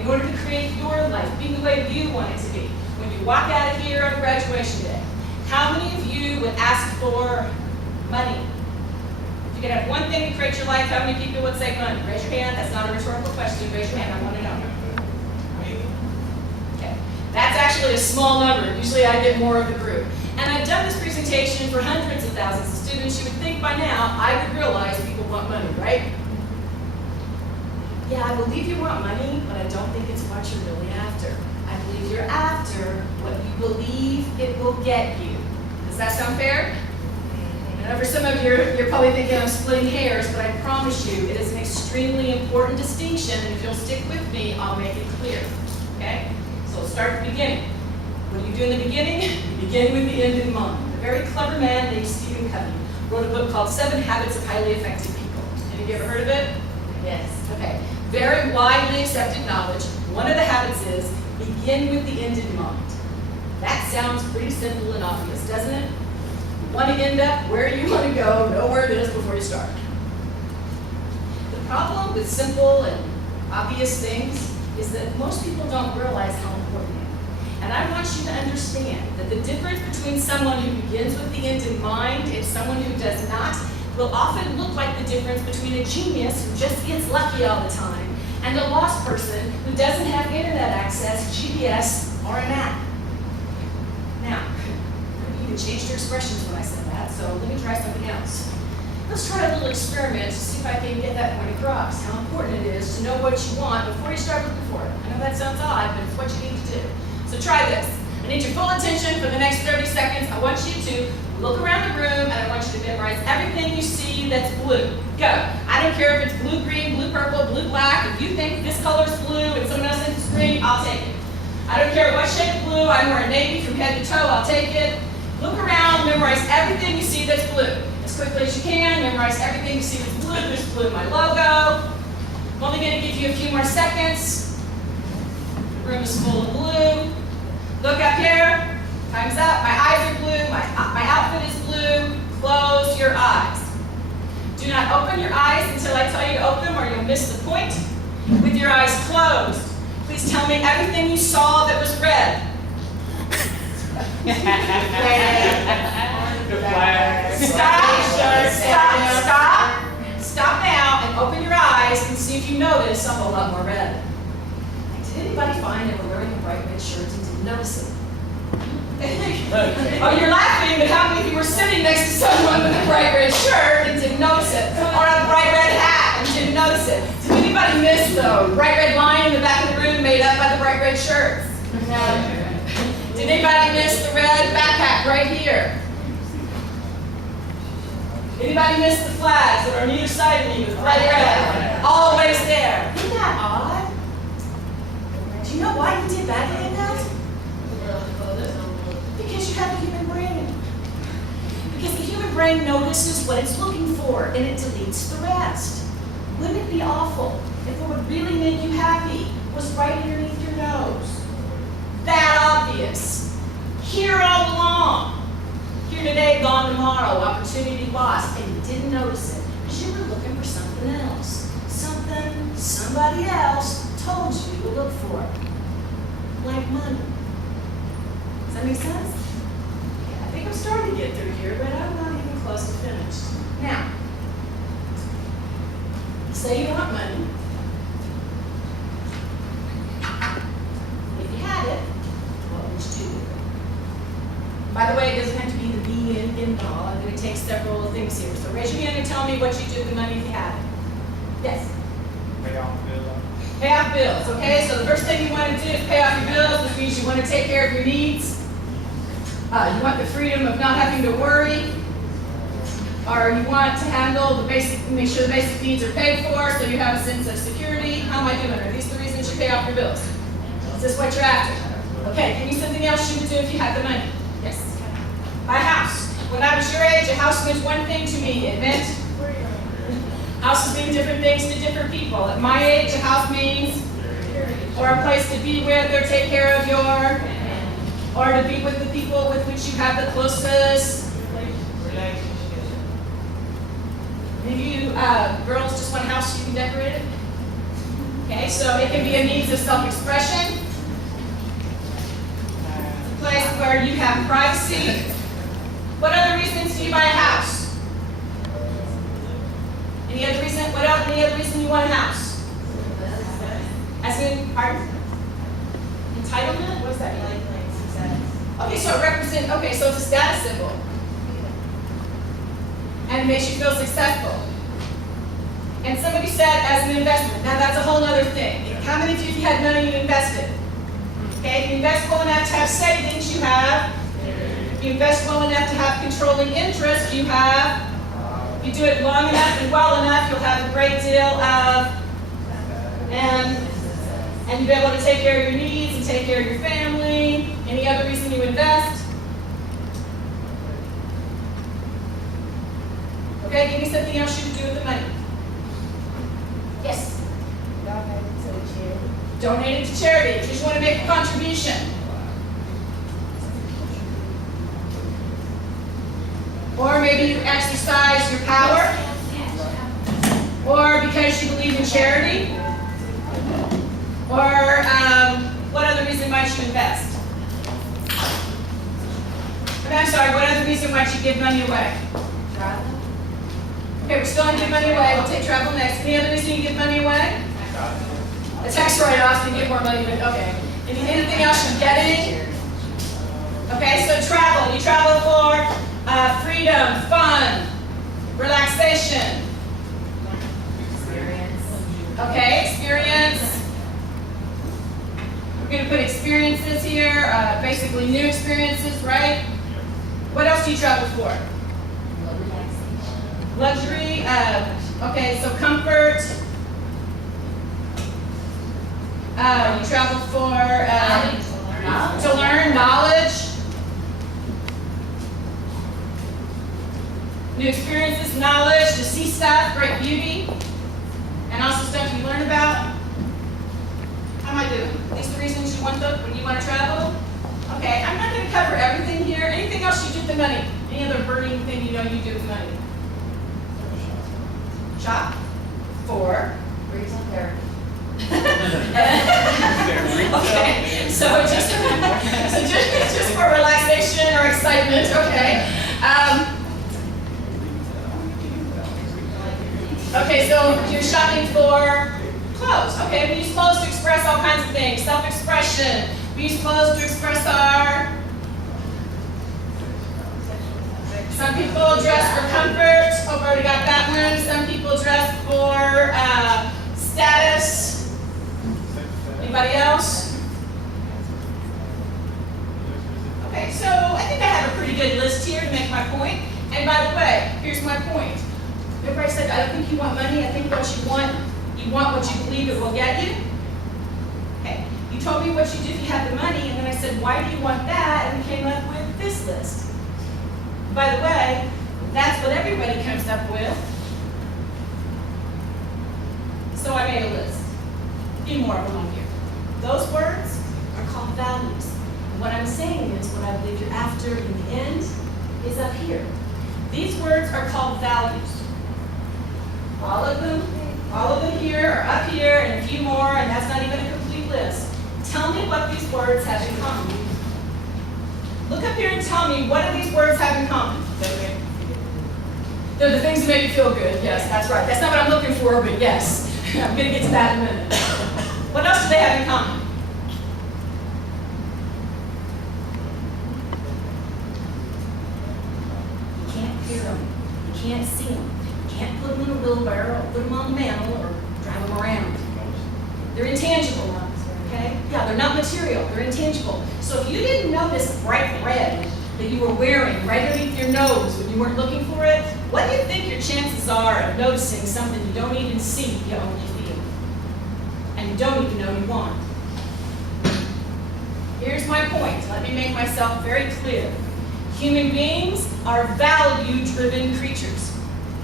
in order to create your life, being the way you want it to be. When you walk out of here on graduation day, how many of you would ask for money? If you could have one thing to create your life, how many people would say money? Raise your hand. That's not a rhetorical question. Raise your hand. I want to know. Okay. That's actually a small number. Usually I get more of the group. And I've done this presentation for hundreds of thousands of students. You would think by now I would realize people want money, right? Yeah, I believe you want money, but I don't think it's what you're really after. I believe you're after what you believe it will get you. Does that sound fair? I know for some of you, you're probably thinking I'm splitting hairs, but I promise you it is an extremely important distinction, and if you'll stick with me, I'll make it clear. Okay? So let's start at the beginning. What do you do in the beginning? You begin with the end in mind. A very clever man named Stephen Covey wrote a book called 7 Habits of Highly Effective People. Have you ever heard of it? Yes. Okay. Very widely accepted knowledge. One of the habits is begin with the end in mind. That sounds pretty simple and obvious, doesn't it? You want to end up where you want to go, know where it is before you start. The problem with simple and obvious things is that most people don't realize how important they are. And I want you to understand that the difference between someone who begins with the end in mind and someone who does not will often look like the difference between a genius who just gets lucky all the time and a lost person who doesn't have internet access, GPS, or a map. Now, you even changed your expressions when I said that, so let me try something else. Let's try a little experiment to see if I can get that point across, how important it is to know what you want before you start looking for it. I know that sounds odd, but it's what you need to do. So try this. I need your full attention for the next 30 seconds. I want you to look around the room, and I want you to memorize everything you see that's blue. Go. I don't care if it's blue, green, blue, purple, blue, black. If you think this color's blue and someone else thinks it's green, I'll take it. I don't care what shade of blue. I'm wearing navy from head to toe. I'll take it. Look around, memorize everything you see that's blue. As quickly as you can, memorize everything you see that's blue. There's blue in my logo. I'm only going to give you a few more seconds. The room is full of blue. Look up here. Time's up. My eyes are blue. My outfit is blue. Close your eyes. Do not open your eyes until I tell you to open them or you'll miss the point. With your eyes closed, please tell me everything you saw that was red. Stop now and open your eyes and see if you notice a whole lot more red. Did anybody find they were wearing a bright red shirt and didn't notice it? Oh, you're laughing, but how many of you were sitting next to someone with a bright red shirt and didn't notice it? Or a bright red hat and didn't notice it? Did anybody miss the bright red line in the back of the room made up by the bright red shirts? Did anybody miss the red backpack right here? Anybody miss the flags that are on either side of me with bright red? Always there. Isn't that odd? Do you know why you did badly in that? Because you have a human brain. Because the human brain notices what it's looking for and it deletes the rest. Wouldn't it be awful if what would really make you happy was right underneath your nose? That obvious. Here all along. Here today, gone tomorrow, opportunity lost, and you didn't notice it because you were looking for something else. Something somebody else told you to look for. Like money. Does that make sense? Yeah, I think I'm starting to get through here, but I'm not even close to finished. Now, say you want money. If you had it, what would you do with it? By the way, it doesn't have to be the be and end all. I'm going to take several things here. So raise your hand and tell me what you do with the money if you have it. Yes? Pay off bills. Pay off bills, okay? So the first thing you want to do is pay off your bills, which means you want to take care of your needs. You want the freedom of not having to worry. Or you want to handle the basic, make sure the basic needs are paid for so you have a sense of security. How am I doing? Are these the reasons you pay off your bills? Is this what you're after? Okay, give me something else you would do if you had the money. Yes. Buy a house. When I was your age, a house meant one thing to me. It meant houses mean different things to different people. At my age, a house means or a place to be with or take care of your, or to be with the people with which you have the closest. Maybe you girls just want a house so you can decorate it? Okay, so it can be a means of self-expression. It's a place where you have privacy. What other reasons do you buy a house? Any other reason? Any other reason you want a house? As in, pardon? Entitlement? What does that mean? Okay, so it represents, okay, so it's a status symbol. And it makes you feel successful. And somebody said as an investment. Now that's a whole other thing. How many of you, if you had money, you invested? Okay, if you invest well enough to have savings, you have. If you invest well enough to have controlling interest, you have. If you do it long enough and well enough, you'll have a great deal of, and you'll be able to take care of your needs and take care of your family. Any other reason you invest? Okay, give me something else you can do with the money. Yes? Donate it to a charity. Donate it to charity. You just want to make a contribution. Or maybe you exercise your power. Or because you believe in charity. Or what other reason might you invest? I'm sorry, what other reason might you give money away? Travel. Okay, we're still going to give money away. We'll take travel next. Any other reason you give money away? A tax write-off to get more money. Okay. Anything else you're getting? Okay, so travel. You travel for freedom, fun, relaxation. Experience. Okay, experience. We're going to put experiences here, basically new experiences, right? What else do you travel for? Luxury. Okay, so comfort. You travel for to learn knowledge, new experiences, knowledge, to see stuff, great beauty, and also stuff you learn about. How am I doing? These are the reasons you want when you want to travel? Okay, I'm not going to cover everything here. Anything else you do with the money? Any other burning thing you know you do with money? Shop. For. Retail therapy. Okay, so just for relaxation or excitement, okay. Okay, so you're shopping for clothes. Okay, we use clothes to express all kinds of things. Self-expression. We use clothes to express our. Some people dress for comfort. Oh, I've already got that one. Some people dress for status. Anybody else? Okay, so I think I have a pretty good list here to make my point. And by the way, here's my point. Everybody said, I don't think you want money. I think what you want what you believe it will get you. Okay, you told me what you do if you have the money, and then I said, why do you want that? And we came up with this list. By the way, that's what everybody comes up with. So I made a list. A few more of them on here. Those words are called values. And what I'm saying is what I believe you're after in the end is up here. These words are called values. All of them here are up here and a few more, and that's not even a complete list. Tell me what these words have in common. Look up here and tell me, what do these words have in common? They're the things that make you feel good. Yes, that's right. That's not what I'm looking for, but yes. I'm going to get to that in a minute. What else do they have in common? You can't hear them. You can't see them. You can't put them in a wheelbarrow, or put them on a mantle, or drive them around. They're intangible. Okay? Yeah, they're not material. They're intangible. So if you didn't notice bright red that you were wearing right underneath your nose when you weren't looking for it, what do you think your chances are of noticing something you don't even see, you only feel? And you don't even know you want? Here's my point. Let me make myself very clear. Human beings are value-driven creatures.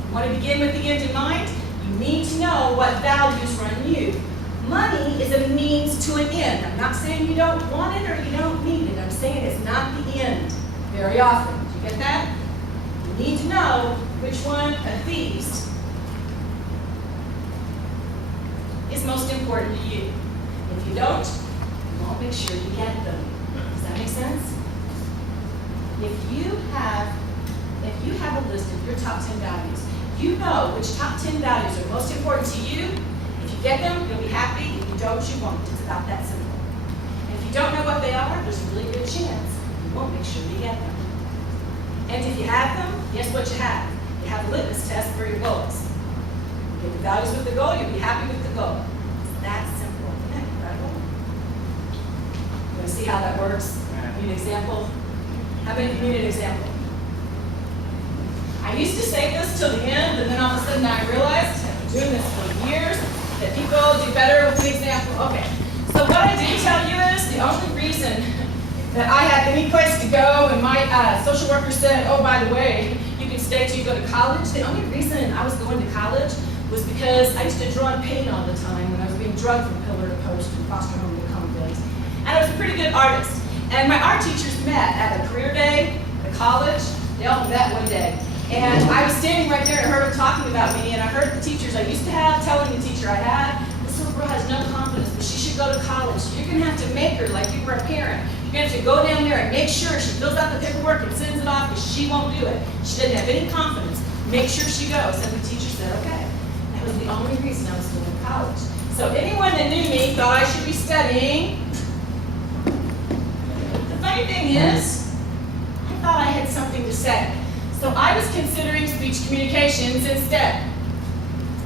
You want to begin with the end in mind? You need to know what values run you. Money is a means to an end. I'm not saying you don't want it or you don't need it. I'm saying it's not the end very often. Do you get that? You need to know which one of these is most important to you. If you don't, you won't make sure you get them. Does that make sense? If you have a list of your top 10 values, you know which top 10 values are most important to you. If you get them, you'll be happy. If you don't, you won't. It's about that simple. And if you don't know what they are, there's a really good chance you won't make sure you get them. And if you have them, guess what you have? You have a litmus test for your goals. You get the values with the goal, you'll be happy with the goal. It's that simple. Isn't that incredible? You want to see how that works? Need an example? How many of you need an example? I used to say this till the end, and then all of a sudden I realized, I've been doing this for years, that people do better with an example. Okay, so what I did tell you is the only reason that I had any place to go, and my social worker said, oh, by the way, you can stay till you go to college. The only reason I was going to college was because I used to draw in paint all the time when I was being drugged from pillar to post and foster home to common village. And I was a pretty good artist. And my art teachers met at a career day, at college. They all met one day. And I was standing right there and I heard them talking about me, and I heard the teachers I used to have telling the teacher I had, this little girl has no confidence, but she should go to college. You're going to have to make her like you were a parent. You're going to have to go down there and make sure she fills out the paperwork and sends it off, because she won't do it. She doesn't have any confidence. Make sure she goes. And the teacher said, okay. That was the only reason I was going to college. So anyone that knew me thought I should be studying. The funny thing is, I thought I had something to say. So I was considering speech communications instead.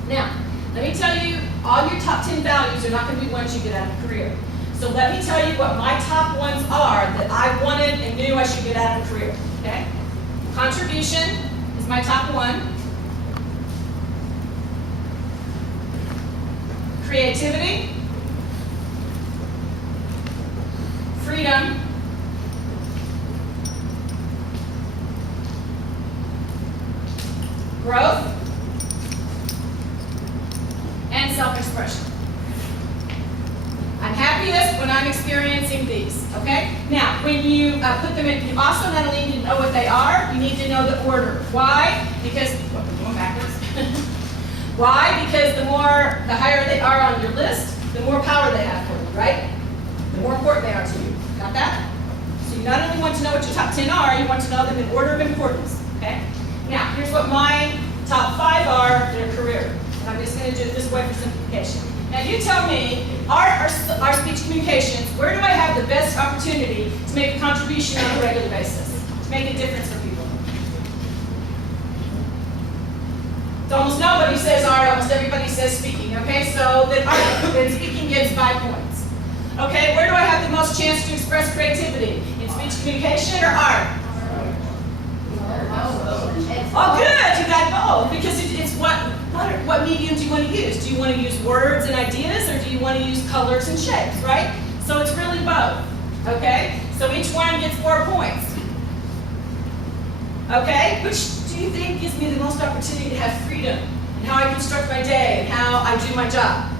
Now, let me tell you, all your top 10 values are not going to be ones you get out of a career. So let me tell you what my top ones are that I wanted and knew I should get out of a career. Okay? Contribution is my top one. Creativity. Freedom. Growth, and self-expression. I'm happiest when I'm experiencing these, okay? Now, when you put them in, you also not only need to know what they are, you need to know the order. Why? Because, well, we're going backwards. Why? Because the higher they are on your list, the more power they have for you, right? The more important they are to you. Got that? So you not only want to know what your top 10 are, you want to know them in order of importance, okay? Now, here's what my top 5 are in a career. And I'm just going to do it this way for simplification. Now, you tell me, our speech communications, where do I have the best opportunity to make a contribution on a regular basis, to make a difference for people? So almost nobody says art, almost everybody says speaking, okay? So then speaking gets 5 points. Okay, where do I have the most chance to express creativity? In speech communication or art? Oh, good, you got both, because it's what medium do you want to use? Do you want to use words and ideas, or do you want to use colors and shapes, right? So it's really both, okay? So each one gets 4 points. Okay, which do you think gives me the most opportunity to have freedom, and how I construct my day, and how I do my job?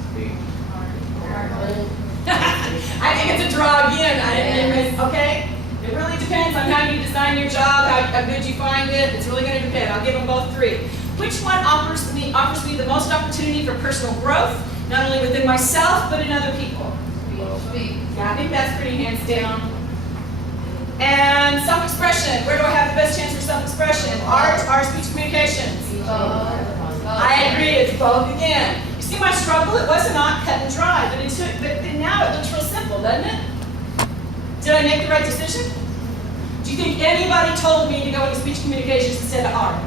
I think it's a draw again, okay? It really depends on how you design your job, how good you find it. It's really going to depend. I'll give them both 3. Which one offers me the most opportunity for personal growth, not only within myself, but in other people? Yeah, I think that's pretty hands down. And self-expression. Where do I have the best chance for self-expression? Art or speech communications? I agree, it's both again. You see my struggle? It was not cut and dry, but now it looks real simple, doesn't it? Did I make the right decision? Do you think anybody told me to go into speech communications instead of art?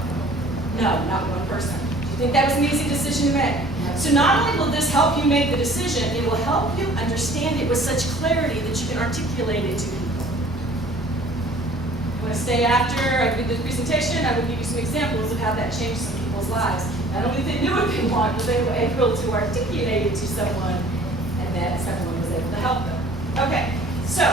No, not one person. Do you think that was an easy decision to make? So not only will this help you make the decision, it will help you understand it with such clarity that you can articulate it to people. You want to stay after I did this presentation, I will give you some examples of how that changed some people's lives. Not only did they knew what they want, but they were able to articulate it to someone, and that someone was able to help them. Okay, so